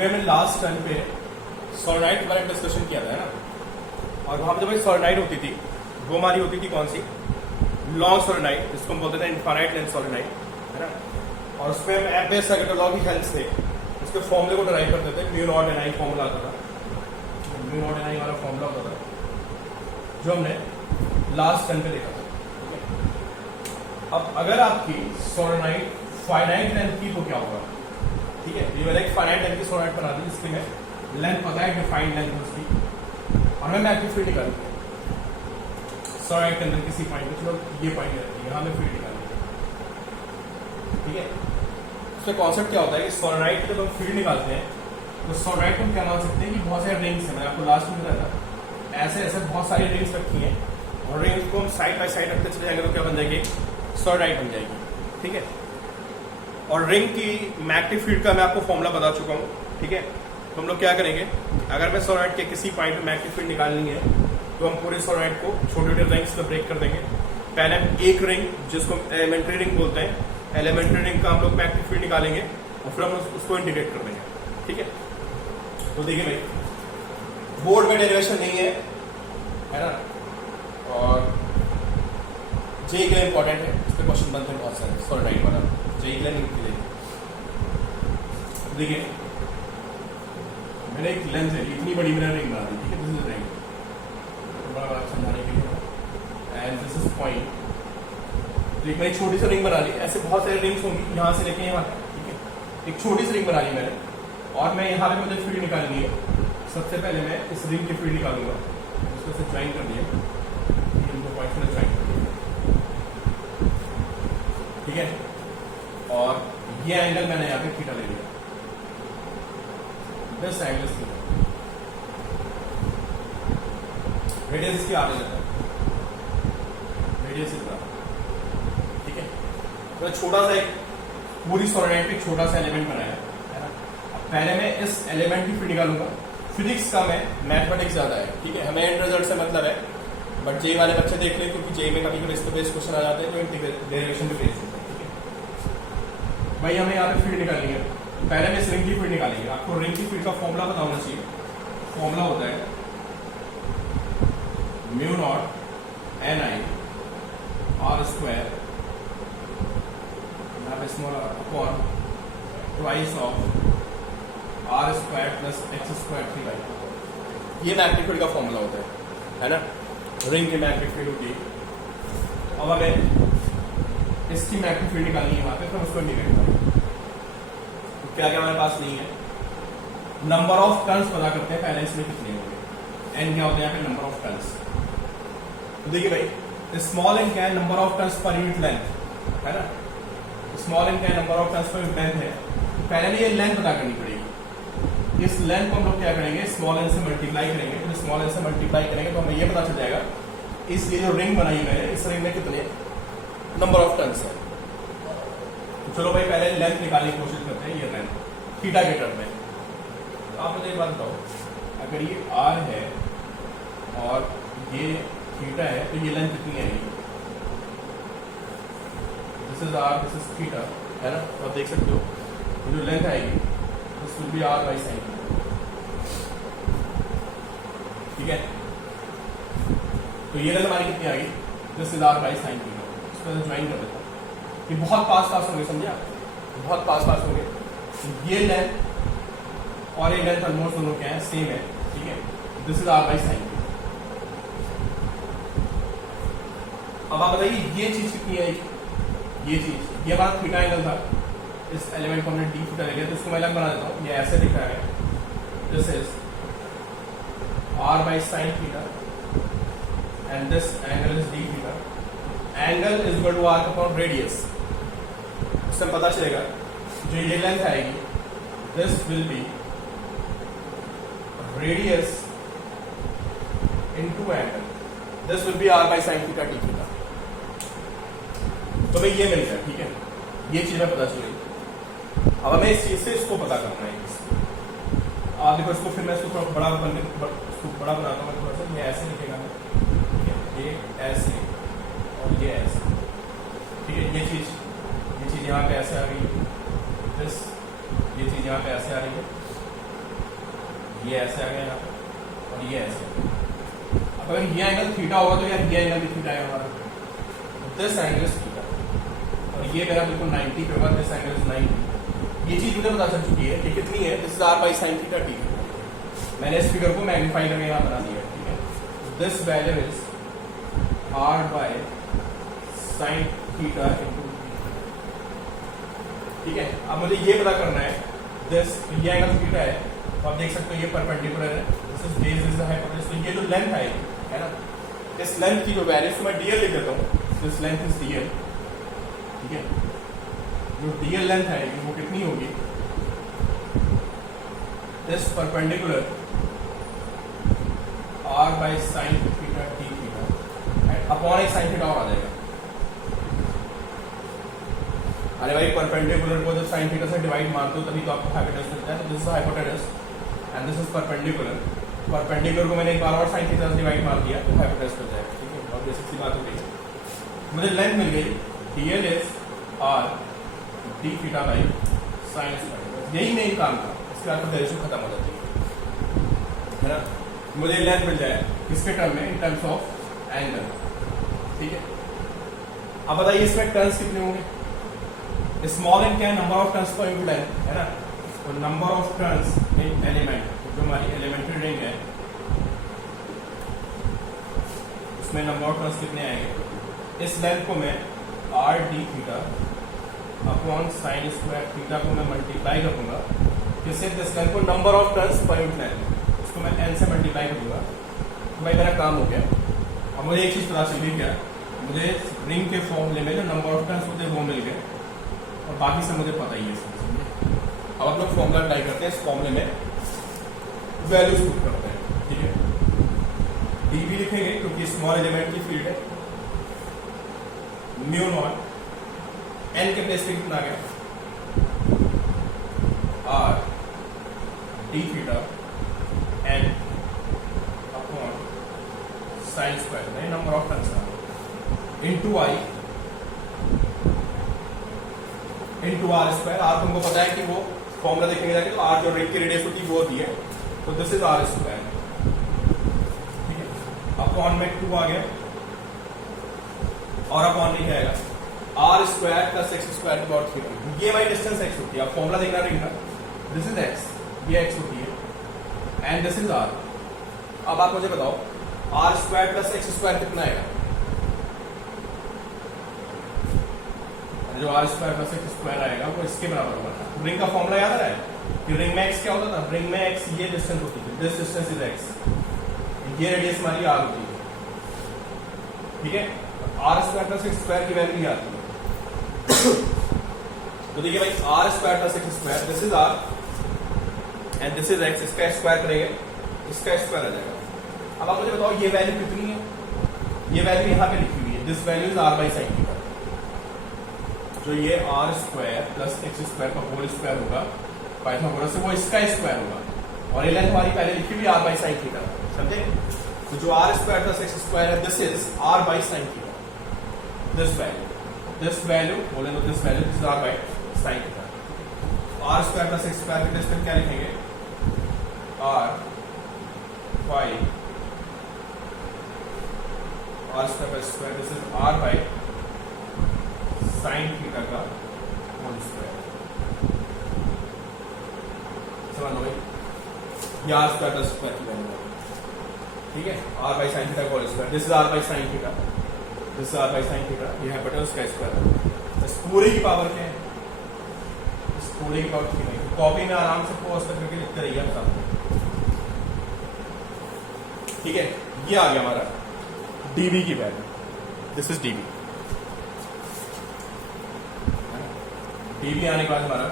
ये मैंने last time पे सोलेनॉइड के बारे में डिस्कशन किया था, है ना। और वहां पे जो सोलेनॉइड होती थी वो हमारी होती थी कौन सी, लॉन्ग सोलेनॉइड, जिसको हम बोलते थे इनफाइनाइट लेंथ सोलेनॉइड, है ना। और उसमें हम एफ सर्किट लॉ की हेल्प से उसके फॉर्मूले को डराइव करते थे। म्यू नॉट एन आई फॉर्मूला आता था, म्यू नॉट एन आई वाला फॉर्मूला होता था जो हमने लास्ट टाइम पे देखा था। अब अगर आपकी सोलेनॉइड फाइनाइट लेंथ की तो क्या होगा, ठीक है। ये मैंने एक फाइनाइट लेंथ की सोलेनॉइड बना दी जिसकी मैं लेंथ पता है, डिफाइंड लेंथ है उसकी, और मैं मैग्नेटिक फील्ड निकालूंगा सोलेनॉइड के अंदर किसी पॉइंट पे। चलो ये पॉइंट रहती है, यहाँ में फील्ड निकालूंगा, ठीक है। उसका कॉन्सेप्ट क्या होता है कि सोलेनॉइड पे जब हम फील्ड निकालते हैं तो सोलेनॉइड को हम क्या मान सकते हैं कि बहुत सारे रिंग्स हैं। मैंने आपको लास्ट में बताया था ऐसे ऐसे बहुत सारी रिंग्स रखी हैं, और रिंग्स को हम साइड बाय साइड रखते चले जाएंगे तो क्या बन जाएगी, सोलेनॉइड बन जाएगी, ठीक है। और रिंग की मैग्नेटिक फील्ड का मैं आपको फॉर्मूला बता चुका हूँ, ठीक है। तो हम लोग क्या करेंगे, अगर मैं सोलेनॉइड के किसी पॉइंट पे मैग्नेटिक फील्ड निकालनी है तो हम पूरे सोलेनॉइड को छोटे छोटे रिंग्स में ब्रेक कर देंगे। पहले हम एक रिंग जिसको एलिमेंट्री रिंग बोलते हैं, एलिमेंट्री रिंग का हम लोग मैग्नेटिक फील्ड निकालेंगे और फिर हम उसको इंटीग्रेट कर देंगे, ठीक है। तो देखिए भाई, बोर्ड में डेरिवेशन नहीं है ना, और जे के लिए इंपॉर्टेंट है, इस पर क्वेश्चन बनते हैं बहुत सारे सोलेनॉइड वाला, जे के लिए नहीं। देखिए मैंने एक लेंथ है, इतनी बड़ी मैंने रिंग बना दी, ठीक है। दिस इज रिंग, बड़ा समझाने के लिए, एंड दिस इज पॉइंट। तो एक मैंने छोटी सी रिंग बना ली, ऐसे बहुत सारे रिंग्स होंगी यहाँ से लेके यहाँ तक, ठीक है। एक छोटी सी रिंग बना ली मैंने, और मैं यहाँ पे मुझे फील्ड निकालनी है। सबसे पहले मैं इस रिंग की फील्ड निकालूंगा, इसको से ज्वाइन कर दिया, इन दो पॉइंट्स में ज्वाइन कर दिया, ठीक है। और ये एंगल मैंने यहाँ पे थीटा ले लिया, this angle is theta. Radius इसकी आगे जाता है, रेडियस इतना, ठीक है। तो छोटा सा एक पूरी सोलेनॉइड पे छोटा सा एलिमेंट बनाया है ना। अब पहले मैं इस एलिमेंट की फील्ड निकालूंगा। फिजिक्स कम है, मैथमेटिक्स ज्यादा है, ठीक है। हमें एंड रिजल्ट से मतलब है, बट जे वाले बच्चे देख लें, क्योंकि जे में कभी कभी इस पे बेस्ड क्वेश्चन आ जाते हैं जो डेरिवेशन पे बेस्ड होते हैं, ठीक है। भाई हमें यहाँ पे फील्ड निकालनी है, पहले मैं इस रिंग की फील्ड निकालेंगे। आपको रिंग की फील्ड का फॉर्मूला पता होना चाहिए। फॉर्मूला होता है mu naught N I R square, यहाँ पे small upon twice of R square plus X square 3/2। ये मैग्नेटिक फील्ड का फॉर्मूला होता है ना। रिंग की मैग्नेटिक फील्ड होती है। अब हमें इसकी मैग्नेटिक फील्ड निकालनी है वहां पे, फिर उसको इंटीग्रेट करेंगे। क्या क्या हमारे पास नहीं है, नंबर ऑफ टर्न्स पता करते हैं पहले, इसमें कितने होंगे। एन क्या होता है यहाँ पे, नंबर ऑफ टर्न्स। तो देखिए भाई, स्मॉल एन क्या है, number of turns per unit length, है ना। स्मॉल एन क्या है, number of turns per unit length है। तो पहले ये लेंथ पता करनी पड़ेगी। इस लेंथ को हम लोग क्या करेंगे, स्मॉल एन से मल्टीप्लाई करेंगे। तो स्मॉल एन से मल्टीप्लाई करेंगे तो हमें ये पता चल जाएगा इस ये जो रिंग बनाई है, इस रिंग में कितने नंबर ऑफ टर्न्स है। तो चलो भाई पहले लेंथ निकालने की कोशिश करते हैं। ये लेंथ थीटा के टर्म में, तो आप मुझे एक बात बताओ, अगर ये आर है और ये थीटा है तो ये लेंथ कितनी आएगी। This is R, this is theta, है ना। तो आप देख सकते हो जो लेंथ आएगी this will be R by sine, ठीक है। तो ये लेंथ हमारी कितनी आएगी, this is R by sine theta. इसको ज्वाइन कर देता हूँ, ये बहुत पास होंगे, समझे, बहुत पास होंगे। ये लेंथ और ये लेंथ ऑलमोस्ट दोनों क्या है, सेम है, ठीक है। This is R by sine. अब आप बताइए ये चीज कितनी आएगी, ये चीज, ये हमारा थीटा एंगल था, इस एलिमेंट को हमने डी थीटा ले लिया, तो इसको मैं अलग बना देता हूँ। ये ऐसे लिखा है, this is R by sine theta and this angle is D theta. Angle is equal to R upon radius. उससे पता चलेगा जो ये लेंथ आएगी, this will be radius into angle, this will be R by sine theta D theta. तो भाई ये मिल गया, ठीक है। ये चीज हमें पता चलेगी। अब हमें इस चीज से इसको पता करना है। आप देखो इसको, फिर मैं इसको थोड़ा बड़ा बनाता हूँ थोड़ा सा। ये ऐसे लिखेगा, ठीक है, ये ऐसे और ये ऐसे, ठीक है। ये चीज यहाँ पे ऐसे आ गई, ये चीज यहाँ पे ऐसे आ रही है, ये ऐसे आ गया यहाँ पे और ये ऐसे। अब अगर ये एंगल थीटा होगा तो यार ये एंगल भी थीटा है हमारा, दिस एंगल इज थीटा, और ये मेरा बिल्कुल 90 पे होगा, दिस एंगल इज 90। ये चीज मुझे पता चल चुकी है कि कितनी है, this is r by sine theta T. मैंने इस फिगर को मैग्नीफाई करके यहाँ बना दिया, ठीक है। This value is r by sine theta into, ठीक है। अब मुझे ये पता करना है दिस, ये एंगल थीटा है तो आप देख सकते हो ये परपेंडिकुलर है, this is base, this is hypotenuse, तो ये जो लेंथ आएगी है ना, इस लेंथ की जो वैल्यू, इसको मैं dl लिख देता हूँ, दिस लेंथ इज dl, ठीक है। जो dl लेंथ आएगी वो कितनी होगी, this perpendicular r by sine theta T theta upon एक साइन थीटा और आ जाएगा। अरे भाई परपेंडिकुलर को जब साइन थीटा से डिवाइड मारते हो तभी तो आपको हाइपोटेनस मिलता है, तो this is hypotenuse and this is perpendicular. Perpendicular को मैंने एक बार और साइन थीटा से डिवाइड मार दिया तो हाइपोटेनस मिल जाएगा, ठीक है। बहुत बेसिक सी बात हो गई। मुझे लेंथ मिल गई, dl is r d theta by sine square, यही मेन काम था, इसके बाद तो डेरिवेशन खत्म हो जाती है ना। मुझे लेंथ मिल जाए किसके टर्म में, इन टर्म्स ऑफ एंगल, ठीक है। अब बताइए इसमें टर्न्स कितने होंगे, स्मॉल एन क्या है, number of turns per into length है ना, तो number of turns in element, जो हमारी एलिमेंट्री रिंग है उसमें नंबर ऑफ टर्न्स कितने आएंगे, इस लेंथ को मैं r d theta upon sine square theta को मैं मल्टीप्लाई करूंगा किससे, दिस लेंथ को number of turns per unit length, इसको मैं n से मल्टीप्लाई करूंगा, तो भाई मेरा काम हो गया। अब मुझे एक चीज पता चल गई, क्या मुझे रिंग के फॉर्मूले में जो नंबर ऑफ टर्न्स होते हैं वो मिल गए, और बाकी सब मुझे पता ही है। अब आप लोग फॉर्मूला अप्लाई करते हैं, इस फॉर्मूले में वैल्यूज पुट करते हैं, ठीक है। dv लिखेंगे क्योंकि स्मॉल एलिमेंट की फील्ड है, म्यू नॉट n के प्लेस पे कितना आ गया, r d theta n upon sine square में number of turns into i into r square. r तुमको पता है कि वो फॉर्मूला देखेंगे जाके, तो r जो रिंग की रेडियस होती है वो होती है, तो दिस इज r स्क्वायर, ठीक है। अपॉन में 2 आ गया, और अपॉन में क्या आएगा, r square plus x square की पावर 3। ये हमारी डिस्टेंस x होती है, अब फॉर्मूला देखना रिंग का, दिस इज x, ये x होती है एंड दिस इज r। अब आप मुझे बताओ r square plus x square कितना आएगा, जो r square plus x square आएगा वो इसके बराबर होगा। रिंग का फॉर्मूला याद आ रहा है कि रिंग में x क्या होता था, रिंग में x ये डिस्टेंस होती थी, दिस डिस्टेंस इज x, ये रेडियस हमारी r होती है, ठीक है। r square plus x square की वैल्यू आती है, तो देखिए भाई r square plus x square, this is r and this is x, इसका स्क्वायर करेंगे इसका स्क्वायर आ जाएगा। अब आप मुझे बताओ ये वैल्यू कितनी है, ये वैल्यू यहाँ पे लिखी हुई है, this value is r by sine theta, जो ये r square plus x square का होल स्क्वायर होगा पाइथागोरस से, वो इसका स्क्वायर होगा, और ये लेंथ हमारी पहले लिखी हुई r बाई साइन थीटा, समझे। तो जो r square plus x square है, this is r by sine theta, this value बोले तो this value is r by sine theta. r square plus x square के प्लेस पे क्या लिखेंगे, r square plus square, this is r by sine theta का whole square, समझ लो भाई, ये r स्क्वायर प्लस स्क्वायर की वैल्यू, ठीक है। r बाई साइन थीटा का whole square, this is r by sine theta, this is r by sine theta, ये हाइपोटेनस का स्क्वायर। इस पूरे की पावर क्या है, इस पूरे की पावर 3 है। कॉपी में आराम से पॉज करके लिखते रहिए आप साथ, ठीक है। ये आ गया हमारा dv की value, this is dv। dv आने के बाद हमारा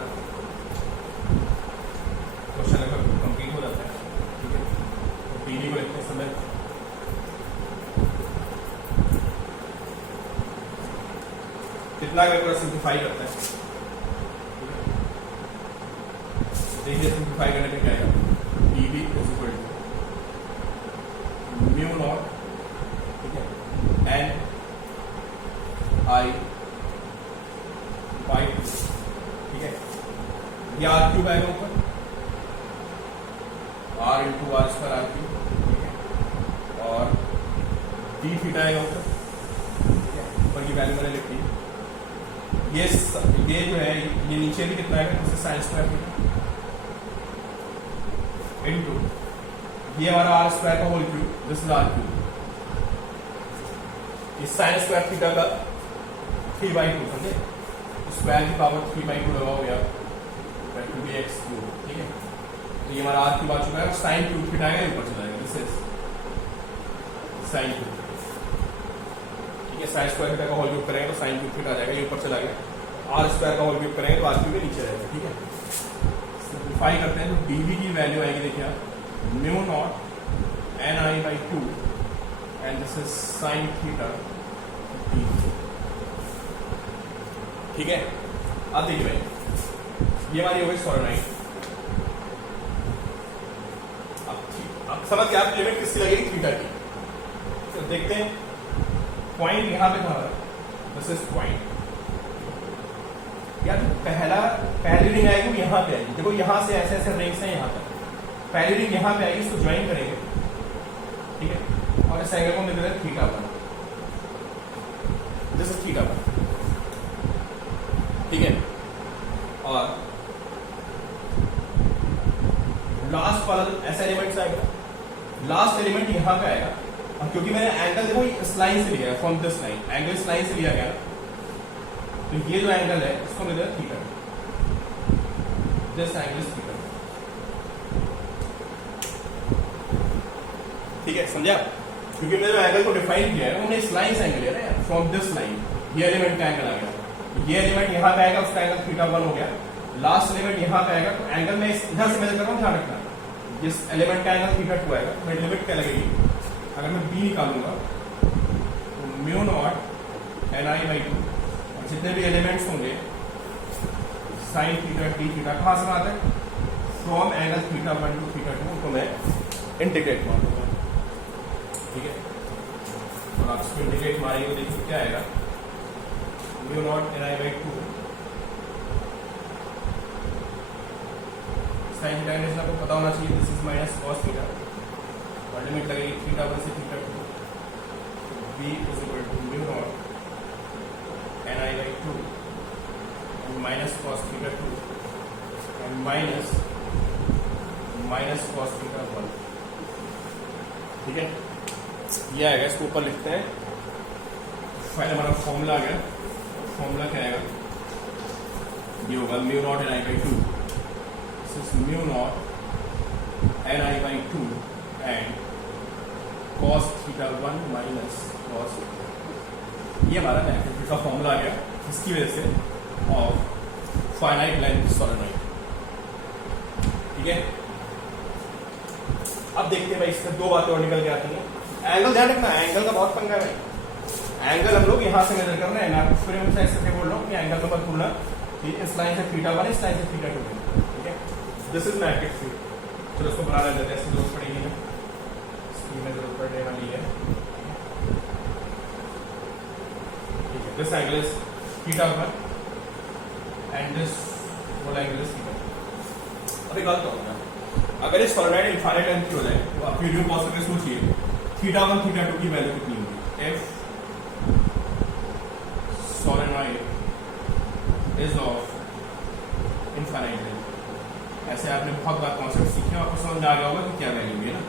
क्वेश्चन लगभग कंप्लीट हो जाता है, ठीक है। dv को लिखते समय कितना पूरा सिंप्लीफाई करता है, देखिए सिंप्लीफाई करने में क्या आएगा, dv is equal to mu naught, ठीक है, n i बाई, ठीक है। ये r क्यूब आएगा ऊपर, r R into R square R Q, ठीक है, और डी थीटा आएगा ऊपर, ठीक है, ऊपर की वैल्यू मैंने लिख दी। ये जो है ये नीचे भी कितना आएगा, जैसे साइन स्क्वायर थीटा इंटू ये हमारा आर स्क्वायर का whole cube, this is R cube, इस साइन स्क्वायर थीटा का 3/2, समझे, स्क्वायर की पावर 3/2 लगाओगे आप, टू बी एक्स क्यूब, ठीक है। तो ये हमारा आर क्यूब आ चुका है, साइन क्यूब थीटा आएगा ऊपर चला जाएगा, दिस इज साइन क्यूब, ठीक है। साइन स्क्वायर थीटा का होल क्यूब करेंगे तो साइन क्यूब थीटा आ जाएगा, ये ऊपर चला गया। आर स्क्वायर का होल क्यूब करेंगे तो आर क्यूब के नीचे रहेगा, ठीक है। सिंप्लीफाई करते हैं तो डीवी की वैल्यू आएगी, देखिए आप, mu naught ni/2 and this is sine theta, ठीक है। अब देखिए भाई, ये हमारी हो गई सोलेनॉइड। अब समझ गया आप लिमिट किसकी लगेगी, थीटा की। तो देखते हैं पॉइंट यहां पे था, दिस इज पॉइंट, या तो पहली रिंग आएगी वो यहां पे आएगी, देखो यहां से ऐसे ऐसे रिंग्स हैं यहां तक, पहली रिंग यहां पे आएगी, इसको ज्वाइन करेंगे, ठीक है, और इस एंगल को मिल रहा है θ1, दिस इज θ1, ठीक है। और लास्ट वाला ऐसा एलिमेंट आएगा, लास्ट एलिमेंट यहां पे आएगा, और क्योंकि मैंने एंगल देखो इस लाइन से लिया है, फ्रॉम दिस लाइन, एंगल इस लाइन से लिया गया, तो ये जो एंगल है इसको मिल रहा है theta, this angle is theta, ठीक है, समझा। क्योंकि मैंने जो एंगल को डिफाइन किया है वो मैंने इस लाइन से एंगल लिया ना, फ्रॉम दिस लाइन, ये एलिमेंट का एंगल आ गया, ये एलिमेंट यहां पे आएगा, उसका एंगल θ1 हो गया, लास्ट एलिमेंट यहां पे आएगा, तो एंगल मैं इधर से मेजर कर रहा हूं, ध्यान रखना, जिस एलिमेंट का एंगल θ2 आएगा, मेरी लिमिट क्या लगेगी, अगर मैं बी निकालूंगा तो म्यू नॉट ni/2, जितने भी एलिमेंट्स होंगे साइन थीटा डी थीटा कहां से आता है, फ्रॉम एंगल θ1 टू θ2, उनको मैं इंटीग्रेट मार दूंगा, ठीक है। और आप इसको इंटीग्रेट मारेंगे देखिए क्या आएगा, mu naught ni/2 sign theta का आपको पता होना चाहिए, this is minus cos theta, और लिमिट लगेगी θ1 से θ2, b is equal to mu naught ni/2 minus cos θ2 and minus cos θ1, ठीक है। ये आएगा, इसको ऊपर लिखते हैं, फाइनल हमारा फॉर्मूला आ गया, फॉर्मूला क्या आएगा, ये होगा mu naught ni/2, this is mu naught ni/2 and cos θ1 minus cos, ये हमारा मैग्नीट्यूड का फॉर्मूला आ गया, इसकी वजह से ऑफ फाइनाइट लेंथ सोलेनॉइड, ठीक है। अब देखते हैं भाई, इसमें दो बातें और निकल के आती हैं। एंगल ध्यान रखना, एंगल का बहुत पंगा है, एंगल हम लोग यहां से मेजर कर रहे हैं, मैं आपको फिर ऐसे बोल रहा हूँ कि एंगल नंबर भूलना, इस लाइन से θ1, इस लाइन से θ2, ठीक है। दिस इज मैग्नेटिक फील्ड, चलो इसको बना लेते हैं, ऐसी जरूरत पड़ेगी ना, इसकी में जरूरत पड़ने वाली है, ठीक है। This angle is θ1 and this whole angle is θ2। अभी बात करूंगा, अगर इस सोलेनॉइड इनफाइनाइट लेंथ की हो जाए तो आप वीडियो पॉज करके सोचिए θ1 θ2 की वैल्यू कितनी होगी, if solenoid is of infinite length, ऐसे आपने बहुत बार कॉन्सेप्ट सीखे, आपको समझ आ गया होगा कि क्या वैल्यू है ना,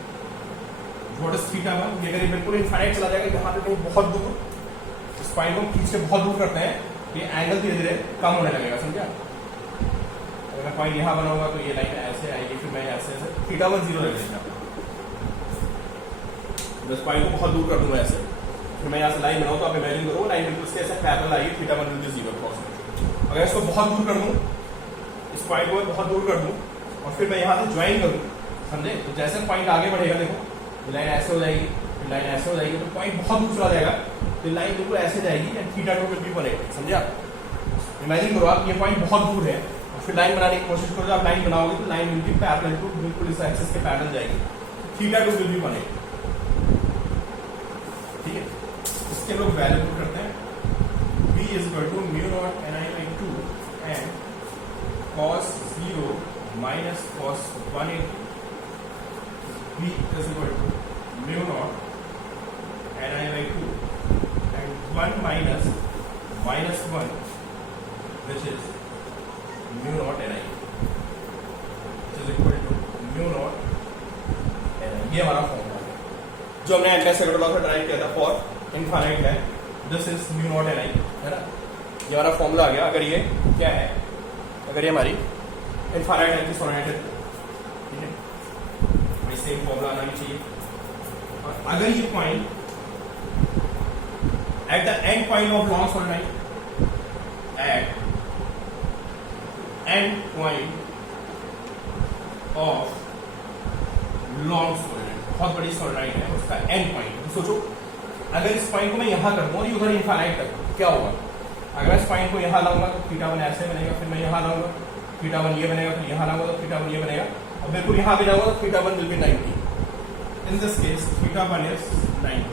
व्हाट इज θ1, ये अगर बिल्कुल इनफाइनाइट चला जाएगा यहाँ पे कहीं बहुत दूर, इस पॉइंट को खींच के बहुत दूर करते हैं, ये एंगल धीरे धीरे कम होने लगेगा, समझा। अगर पॉइंट यहाँ बना होगा तो ये लाइन ऐसे आएगी, फिर मैं ऐसे ऐसे θ1 0 रख देगा, बस पॉइंट को बहुत दूर कर दूंगा ऐसे, फिर मैं यहाँ से लाइन बनाऊँ तो आप इमेजिन करो लाइन बिल्कुल उसके ऐसे पैरेलल आएगी, θ1 बिल्कुल 0 अप्रोक्सीमेटली। अगर इसको बहुत दूर कर दूँ, इस पॉइंट को बहुत दूर कर दूँ और फिर मैं यहाँ से ज्वाइन करूँ, समझे, तो जैसे पॉइंट आगे बढ़ेगा, देखो लाइन ऐसे हो जाएगी, फिर लाइन ऐसे हो जाएगी, तो पॉइंट बहुत दूर चला जाएगा, तो लाइन बिल्कुल ऐसे जाएगी एंड θ2 बिल्कुल बनेगा, समझे आप। इमेजिन करो आप, ये पॉइंट बहुत दूर है, फिर लाइन बनाने की कोशिश करो, आप लाइन बनाओगे तो लाइन बिल्कुल पैरेलल टू बिल्कुल इस एक्सिस के पैरेलल जाएगी, θ2 बिल्कुल बनेगा, ठीक है। इसके लोग वैल्यू पुट करते हैं, b is equal to mu naught ni/2 and cos 0 minus cos 180 V is equal to mu naught Ni by 2 and 1 minus -1 which is mu naught Ni which is equal to mu naught Ni. ये हमारा formula है जो हमने anti law से drive किया था for infinite length. This is mu naught Ni है ना. ये हमारा फॉर्मूला आ गया. अगर ये क्या है, अगर ये हमारी इनफाइनाइट लेंथ की सोलेनोइड है, ठीक है, भाई सेम फॉर्मूला आना भी चाहिए. और अगर ये point at the end point of long solenoid, at end point of long solenoid, बहुत बड़ी solenoid है, उसका end point. तो सोचो अगर इस पॉइंट को मैं यहां कर दूं और उधर इनफाइनाइट तक, क्या होगा? अगर इस पॉइंट को यहां लाऊंगा तो थीटा 1 ऐसे बनेगा, फिर मैं यहां लाऊंगा थीटा 1 ये बनेगा, फिर यहां लाऊंगा तो थीटा 1 ये बनेगा, और बिल्कुल यहां भी लाऊंगा तो theta 1 will be 90. In this case theta 1 is 90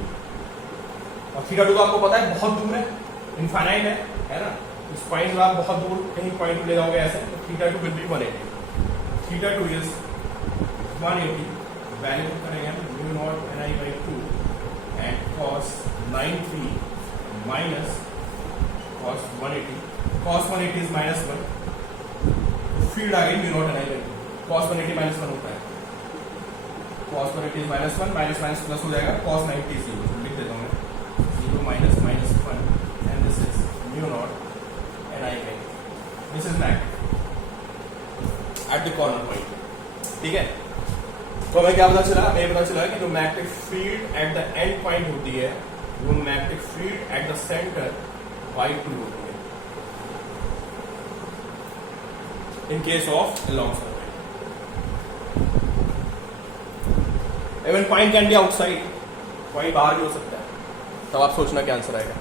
और थीटा 2 तो आपको पता है बहुत दूर है, इनफाइनाइट है ना. इस पॉइंट को आप बहुत दूर कहीं पॉइंट ले जाओगे ऐसे, तो theta 2 will be 180. Theta 2 is 180. Value करेंगे mu naught Ni by 2 and cos 90 minus cos 180. cos 180 is -1. Field आ गई mu naught Ni by 2. cos 180 -1 होता है. cos 180 is -1, minus minus plus हो जाएगा. cos 90 is 0. लिख देता हूँ मैं 0 minus -1 and this is mu naught Ni by. This is max at the corner point. ठीक है. तो हमें क्या पता चला? हमें पता चला कि जो magnetic field at the end point होती है वो magnetic field at the centre by 2 होती है in case of long solenoid. Even point can be outside, point बाहर भी हो सकता है. तब आप सोचना क्या आंसर आएगा.